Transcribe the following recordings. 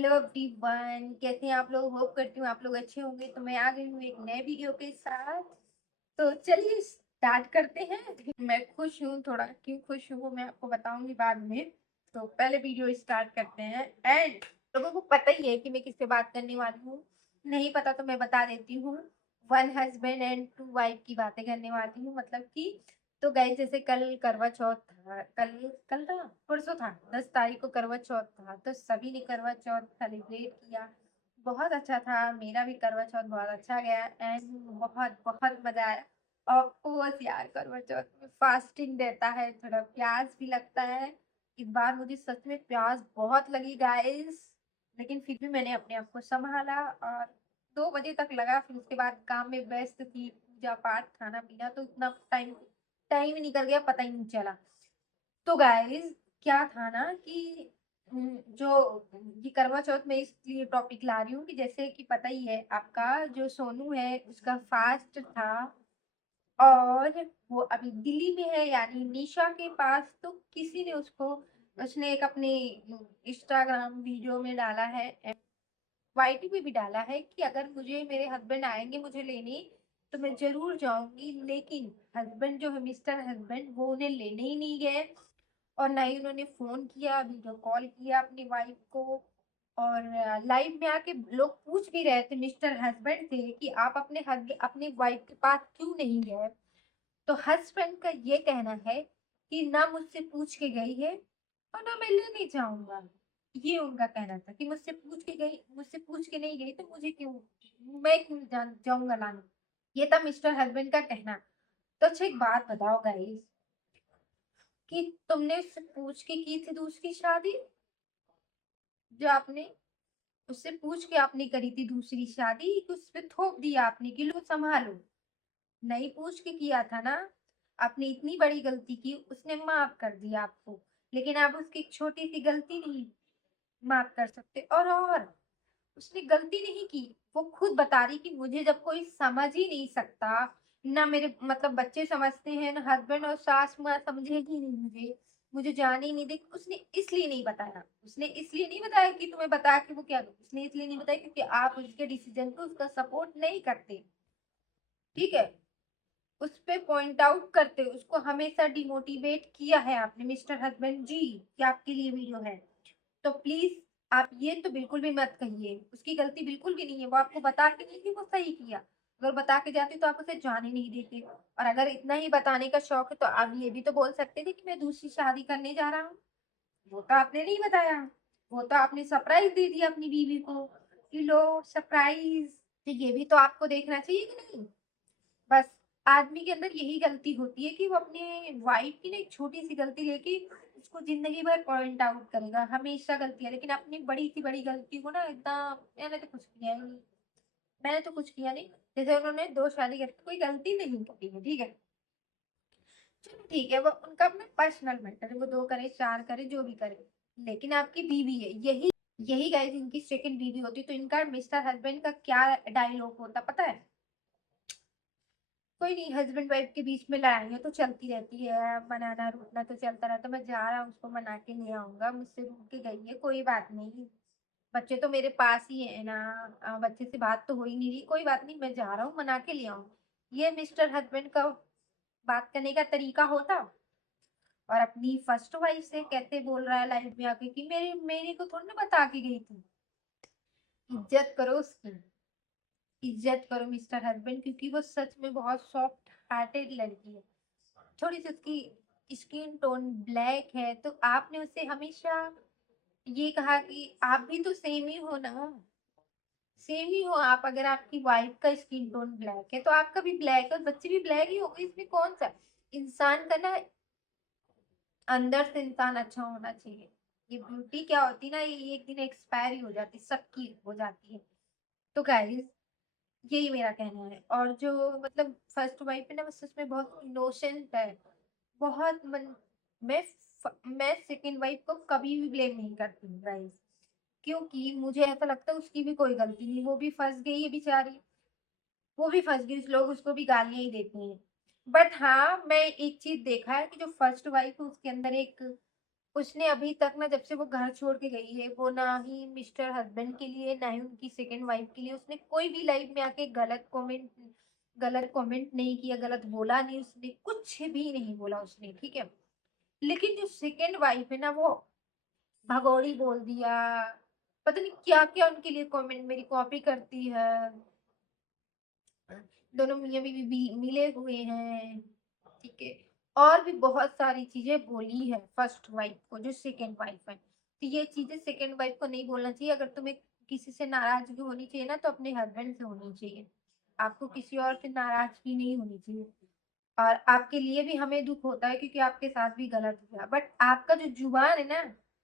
Hello everyone, कैसे हैं आप लोग। होप करती हूँ आप लोग अच्छे होंगे। तो मैं आ गई हूँ एक नए वीडियो के साथ। तो चलिए स्टार्ट करते हैं। मैं खुश हूँ, थोड़ा क्यों खुश हूँ वो मैं आपको बताऊंगी बाद में। तो पहले वीडियो स्टार्ट करते हैं। एंड लोगों को पता ही है कि मैं किस पे बात करने वाली हूँ। नहीं पता तो मैं बता देती हूँ। One husband and two wife की बातें करने वाली हूँ, मतलब कि तो गाइस जैसे कल करवा चौथ था। कल कल था, परसों था, 10 तारीख को करवा चौथ था। तो सभी ने करवा चौथ सेलिब्रेट किया। बहुत अच्छा था, मेरा भी करवा चौथ बहुत अच्छा गया एंड बहुत बहुत मजा आया। ऑफ कोर्स यार, करवा चौथ में फास्टिंग रहता है, थोड़ा प्यास भी लगता है। इस बार मुझे सच में प्यास बहुत लगी गाइस, लेकिन फिर भी मैंने अपने आप को संभाला। और 2 बजे तक लगा, फिर उसके बाद काम में व्यस्त थी, पूजा पाठ खाना पीना, तो इतना टाइम टाइम ही निकल गया, पता ही नहीं चला। तो गाइस क्या था ना कि जो ये करवा चौथ में इसलिए टॉपिक ला रही हूँ कि जैसे कि पता ही है आपका, जो सोनू है उसका फास्ट था। और वो अभी दिल्ली में है, यानी निशा के पास। तो किसी ने उसने एक अपने इंस्टाग्राम वीडियो में डाला है, वाईटी पे भी डाला है कि अगर मुझे मेरे हस्बैंड आएंगे मुझे लेने तो मैं जरूर जाऊंगी। लेकिन हस्बैंड जो है, मिस्टर हस्बैंड, वो उन्हें लेने ही नहीं गए। और ना ही उन्होंने फोन किया, वीडियो कॉल किया अपनी वाइफ को। और लाइव में आके लोग पूछ भी रहे थे, मिस्टर हस्बैंड से, कि आप अपनी वाइफ के पास क्यों नहीं गए। तो हस्बैंड का ये कहना है कि ना मुझसे पूछ के गई है और ना मैं लेने जाऊंगा। ये उनका कहना था कि मुझसे पूछ के नहीं गई तो मुझे क्यों, मैं क्यों जाऊंगा लाने। ये था मिस्टर हस्बैंड का कहना। तो अच्छा एक बात बताओ गाइस, कि तुमने उससे पूछ के की थी दूसरी शादी? जो आपने उससे पूछ के आपने करी थी दूसरी शादी, कि उस पे थोप दिया आपने कि लो संभालो? नहीं पूछ के किया था ना। आपने इतनी बड़ी गलती की, उसने माफ कर दिया आपको। लेकिन आप उसकी एक छोटी सी गलती नहीं माफ कर सकते। और उसने गलती नहीं की, वो खुद बता रही कि मुझे जब कोई समझ ही नहीं सकता, ना मेरे मतलब बच्चे समझते हैं, ना हस्बैंड और सास माँ समझेगी नहीं मुझे, मुझे जाने ही नहीं दे। उसने इसलिए नहीं बताया कि तुम्हें बता के वो क्या, उसने इसलिए नहीं बताया क्योंकि आप उसके डिसीजन को, उसका सपोर्ट नहीं करते। ठीक है, उस पे पॉइंट आउट करते, उसको हमेशा डिमोटिवेट किया है आपने मिस्टर हस्बैंड जी, कि आपके लिए वीडियो है। तो प्लीज आप ये तो बिल्कुल भी मत कहिए, उसकी गलती बिल्कुल भी नहीं है। वो आपको बता के नहीं कि वो सही किया। अगर बता के जाती तो आप उसे जाने नहीं देते। और अगर इतना ही बताने का शौक है तो आप ये भी तो बोल सकते थे कि मैं दूसरी शादी करने जा रहा हूँ। वो तो आपने नहीं बताया। वो तो आपने सरप्राइज दे दिया अपनी बीवी को कि लो सरप्राइज। तो ये भी तो आपको देखना चाहिए कि नहीं। बस आदमी के अंदर यही गलती होती है कि वो अपने वाइफ की ना एक छोटी सी गलती लेके उसको जिंदगी भर पॉइंट आउट करेगा, हमेशा गलती है। लेकिन अपनी बड़ी सी बड़ी गलती को ना इतना, मैंने तो कुछ किया ही नहीं, मैंने तो कुछ किया नहीं। जैसे उन्होंने 2 शादी करके कोई गलती नहीं की है, ठीक है। चलो ठीक है, वो उनका अपना पर्सनल मैटर है, वो 2 करे 4 करे जो भी करे। लेकिन आपकी बीवी है, यही यही गाइस इनकी सेकंड बीवी होती। तो इनका मिस्टर हस्बैंड का क्या डायलॉग होता पता है? कोई नहीं, हस्बैंड वाइफ के बीच में लड़ाइयाँ तो चलती रहती है, मनाना रूठना तो चलता रहता है। मैं जा रहा हूँ, उसको मना के ले आऊंगा, मुझसे रूठ के गई है, कोई बात नहीं। बच्चे तो मेरे पास ही है ना। बच्चे से बात तो हो ही नहीं रही, कोई बात नहीं, मैं जा रहा हूँ, मना के ले आऊंगा। ये मिस्टर हस्बैंड का बात करने का तरीका होता। और अपनी फर्स्ट वाइफ से कैसे बोल रहा है लाइफ में आके कि मेरे को थोड़ी ना बता के गई थी। इज्जत करो उसकी, इज्जत करो मिस्टर हस्बैंड, क्योंकि वो सच में बहुत सॉफ्ट हार्टेड लड़की है। थोड़ी सी उसकी स्किन टोन ब्लैक है, तो आपने उससे हमेशा ये कहा कि आप भी तो सेम ही हो ना, सेम ही हो आप। अगर आपकी वाइफ का स्किन टोन ब्लैक है तो आपका भी ब्लैक है, और बच्चे भी ब्लैक ही होंगे, इसमें कौन सा। इंसान का ना अंदर से इंसान अच्छा होना चाहिए। ये ब्यूटी क्या होती है ना, ये एक दिन एक्सपायर ही हो जाती, सबकी हो जाती है। तो गाइस यही मेरा कहना है। और जो मतलब फर्स्ट वाइफ है ना, वो सच में बहुत इनोसेंट है। बहुत मन मैं मैं सेकंड वाइफ को कभी भी ब्लेम नहीं करती हूँ गाइस, क्योंकि मुझे ऐसा लगता है उसकी भी कोई गलती नहीं, वो भी फंस गई है बेचारी। वो भी फंस गई, लोग उसको भी गालियां ही देते हैं। बट हाँ, मैं एक चीज देखा है कि जो फर्स्ट वाइफ है उसके अंदर एक उसने अभी तक ना, जब से वो घर छोड़ के गई है, वो ना ही मिस्टर हस्बैंड के लिए ना ही उनकी सेकंड वाइफ के लिए उसने कोई भी लाइफ में आके गलत कमेंट नहीं किया, गलत बोला नहीं, उसने कुछ भी नहीं बोला उसने, ठीक है। लेकिन जो सेकंड वाइफ है ना, वो भगोड़ी बोल दिया, पता नहीं क्या क्या उनके लिए कमेंट, मेरी कॉपी करती है, दोनों मियाँ बीवी मिले हुए हैं, ठीक है। और भी बहुत सारी चीजें बोली है फर्स्ट वाइफ को, जो सेकंड वाइफ है। तो ये चीजें सेकंड वाइफ को नहीं बोलना चाहिए। अगर तुम्हें किसी से नाराजगी होनी चाहिए ना, तो अपने हस्बैंड से होनी चाहिए, आपको किसी और से नाराजगी नहीं होनी चाहिए। और आपके लिए भी हमें दुख होता है, क्योंकि आपके साथ भी गलत हुआ, बट आपका जो जुबान है ना,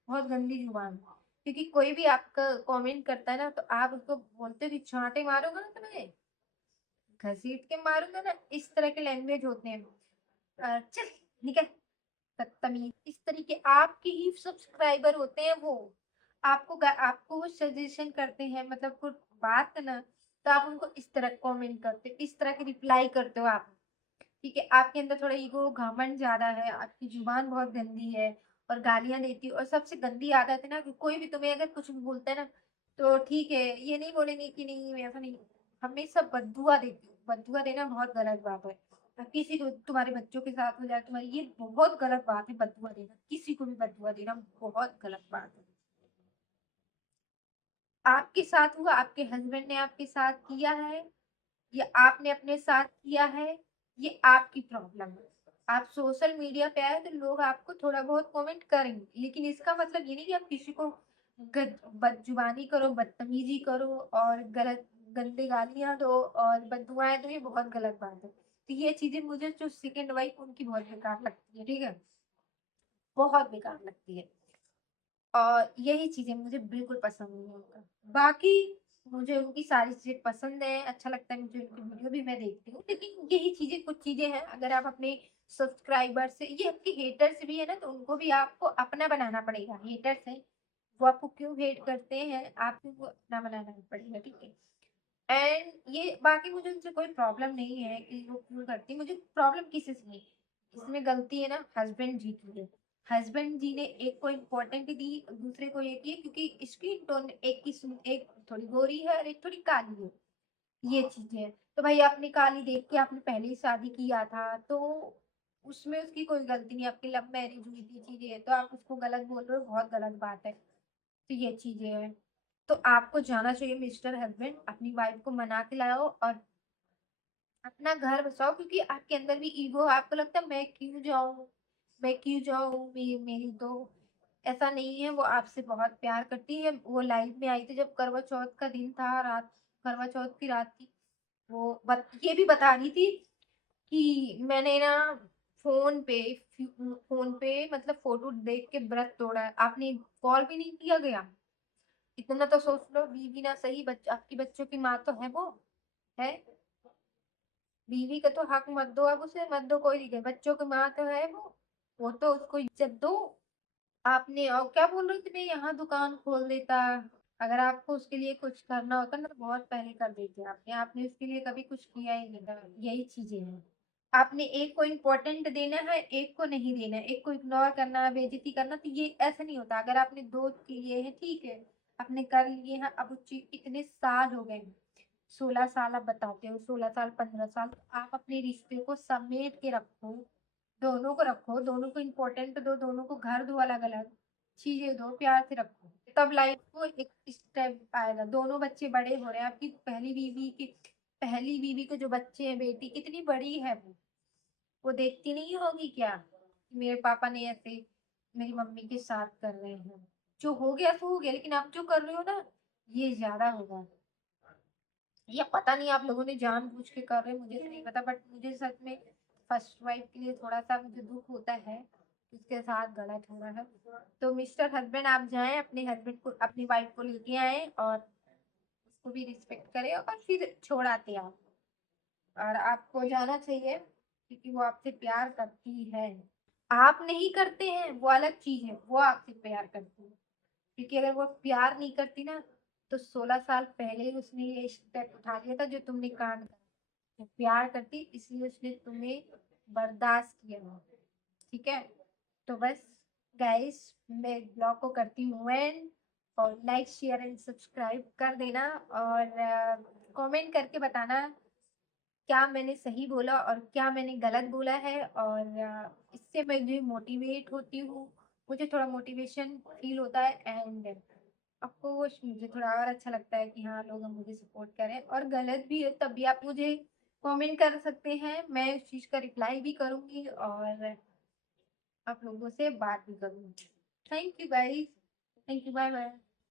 बहुत गंदी जुबान है। क्योंकि कोई भी आपका कमेंट करता है ना, तो आप उसको बोलते हो कि चांटे मारूंगा ना तुम्हें, घसीट के मारूंगा ना, इस तरह के लैंग्वेज होते हैं। चल निकल, बदतमीज, इस तरीके आपके ही सब्सक्राइबर होते हैं वो। आपको वो सजेशन करते हैं, मतलब कुछ बात है ना, तो आप उनको इस तरह कमेंट करते हो, इस तरह के रिप्लाई करते हो आप, ठीक है। आपके अंदर थोड़ा ईगो घमंड ज्यादा है, आपकी जुबान बहुत गंदी है, और गालियां देती हो। और सबसे गंदी आदत है ना कि कोई भी तुम्हें अगर कुछ भी बोलता है ना, तो ठीक है, ये नहीं बोलेंगे कि नहीं ऐसा नहीं, हमेशा बददुआ देती हो। बददुआ देना बहुत गलत बात है। किसी को, तुम्हारे बच्चों के साथ हो जाए तुम्हारी, ये बहुत गलत बात है। बददुआ देना, किसी को भी बददुआ देना बहुत गलत बात है। आपके साथ हुआ, आपके हस्बैंड ने आपके साथ किया है, ये आपने अपने साथ किया है, ये आपकी प्रॉब्लम है। आप सोशल मीडिया पे आए तो लोग आपको थोड़ा बहुत कमेंट करेंगे, लेकिन इसका मतलब ये नहीं कि आप किसी को बदजुबानी करो, बदतमीजी करो, और गलत गंदे गालियां दो और बददुआएं दो, ये बहुत गलत बात है। तो ये चीजें मुझे जो सेकंड वाइफ उनकी बहुत बेकार लगती है, ठीक है, बहुत बेकार लगती है। और यही चीजें मुझे बिल्कुल पसंद नहीं है उनका। बाकी मुझे उनकी सारी चीजें पसंद है, अच्छा लगता है मुझे, उनकी वीडियो भी मैं देखती हूँ। लेकिन यही चीजें, कुछ चीजें हैं, अगर आप अपने सब्सक्राइबर से, ये आपके हेटर्स भी है ना, तो उनको भी आपको अपना बनाना पड़ेगा। हेटर्स है, वो आपको क्यों हेट करते हैं, आपको वो अपना बनाना पड़ेगा, ठीक है। एंड ये बाकी मुझे उनसे कोई प्रॉब्लम नहीं है कि वो क्यों करती, मुझे प्रॉब्लम किसी से नहीं। इसमें गलती है ना हस्बैंड जी की है। हस्बैंड जी ने एक को इम्पोर्टेंट दी, दूसरे को ये की, क्योंकि इसकी टोन एक थोड़ी गोरी है और एक थोड़ी काली है, ये चीज है। तो भाई आपने काली देख के आपने पहले ही शादी किया था, तो उसमें उसकी कोई गलती नहीं, आपकी लव मैरिज हुई थी, चीजें है, तो आप उसको गलत बोल रहे हो, बहुत गलत बात है। तो ये चीजें हैं। तो आपको जाना चाहिए मिस्टर हस्बैंड, अपनी वाइफ को मना के लाओ और अपना घर बसाओ। क्योंकि आपके अंदर भी ईगो है, आपको लगता है मैं क्यों जाऊं, मेरी तो ऐसा नहीं है। वो आपसे बहुत प्यार करती है। वो लाइव में आई थी जब करवा चौथ का दिन था, रात, करवा चौथ की रात थी। ये भी बता रही थी कि मैंने ना फोन पे मतलब फोटो देख के व्रत तोड़ा है। आपने कॉल भी नहीं किया गया, इतना तो सोच लो। बीवी ना सही, आपकी बच्चों की माँ तो है वो, है। बीवी का तो हक मत दो, अब उसे मत दो, कोई नहीं, बच्चों की माँ तो है वो तो उसको इज्जत दो। आपने और क्या बोल रही थी, मैं यहाँ दुकान खोल देता। अगर आपको उसके लिए कुछ करना होता ना, तो बहुत पहले कर देते आपने। आपने उसके लिए कभी कुछ किया ही नहीं था। यही चीजें हैं, आपने एक को इम्पोर्टेंट देना है, एक को नहीं देना है, एक को इग्नोर करना है, बेइज्जती करना, तो ये ऐसा नहीं होता। अगर आपने दो किए हैं, ठीक है, आपने कर लिए हैं। अब उस चीज, इतने साल हो गए, 16 साल आप बताते हो, 16 साल, 15 साल, तो आप अपने रिश्ते को समेट के रखो। दोनों को रखो, दोनों को इम्पोर्टेंट दो, दोनों को घर दो, अलग अलग चीजें दो, प्यार से रखो, तब लाइफ को एक स्टेप आएगा। दोनों बच्चे बड़े हो रहे हैं, आपकी पहली बीवी को जो बच्चे हैं, बेटी कितनी बड़ी है वो देखती नहीं होगी क्या, मेरे पापा ने ऐसे मेरी मम्मी के साथ कर रहे हैं। जो हो गया सो हो गया, लेकिन आप जो कर रहे हो ना, ये ज्यादा होगा। या पता नहीं आप लोगों ने जानबूझ के कर रहे हैं, मुझे तो नहीं पता, बट मुझे सच में फर्स्ट वाइफ के लिए थोड़ा सा मुझे दुख होता है, उसके साथ गलत हो रहा है। तो मिस्टर हस्बैंड, आप जाएं, अपने हस्बैंड को, अपनी वाइफ को लेके आए, और उसको भी रिस्पेक्ट करें, और फिर छोड़ आते आप। और आपको जाना चाहिए, क्योंकि वो आपसे प्यार करती है। आप नहीं करते हैं वो अलग चीज है, वो आपसे प्यार करती है। क्योंकि अगर वो प्यार नहीं करती ना, तो 16 साल पहले ही उसने ये स्टेप उठा लिया था जो तुमने कांड करा। वो प्यार करती, इसलिए उसने तुम्हें बर्दाश्त किया, ठीक है। तो बस गाइस मैं ब्लॉग को करती हूँ एंड, और लाइक शेयर एंड सब्सक्राइब कर देना, और कमेंट करके बताना क्या मैंने सही बोला और क्या मैंने गलत बोला है। और इससे मैं जो मोटिवेट होती हूँ, मुझे थोड़ा मोटिवेशन फील होता है एंड ऑफकोर्स मुझे थोड़ा और अच्छा लगता है कि हाँ लोग मुझे सपोर्ट करें। और गलत भी है तब भी आप मुझे कमेंट कर सकते हैं, मैं उस चीज़ का रिप्लाई भी करूँगी और आप लोगों से बात भी करूँगी। Thank you guys, thank you, bye bye.